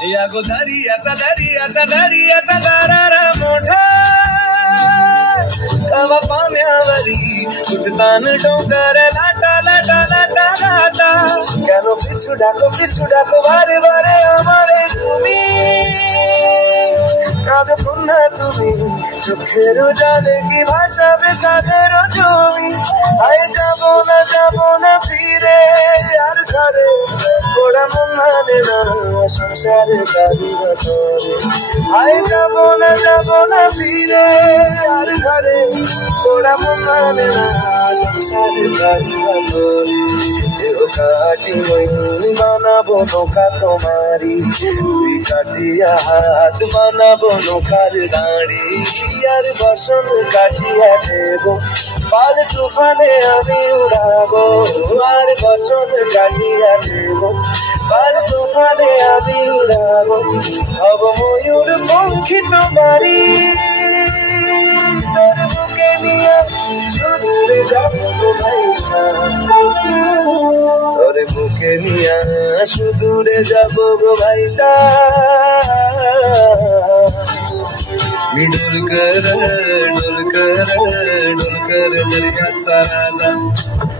या गो दर्याचा दरारा मोठा कवा पाण्यावरी उठतान डोंगर लाटा लाटा लाटा लाटा কেন পিছু ডাকো বারে বারে আমারে তুমি কাঁদো না তুমি চোখের জানে কি ভাষাবে সাগর জমি আয় যাব না ফিরে আর ঘরে ওরা মন মানে না সংসারে গাড়ি ঘরে আয় যাব না ফিরে আর ঘরে ওরা মন মানে না সংসারে গাড়ি ঘরে কাটি বানাবো নৌকা তোমারি তুই কাটিয়া হাত বানাবো নৌকার দাঁড়ি আর বসন কাটিয়া দেব পাল তুফানে আমি উড়াবো আর বসন কাটিয়া দেব পাল তুফানে আমি উড়াবো হব ময়ূর পঙ্খী তোমারি তোর বুকে নিয়ে সুদূরে যাবো ভাইসা তোর বুকে নিয়া সুদূরে যাব গো ভাইসা डुलकर दर्याचा राजा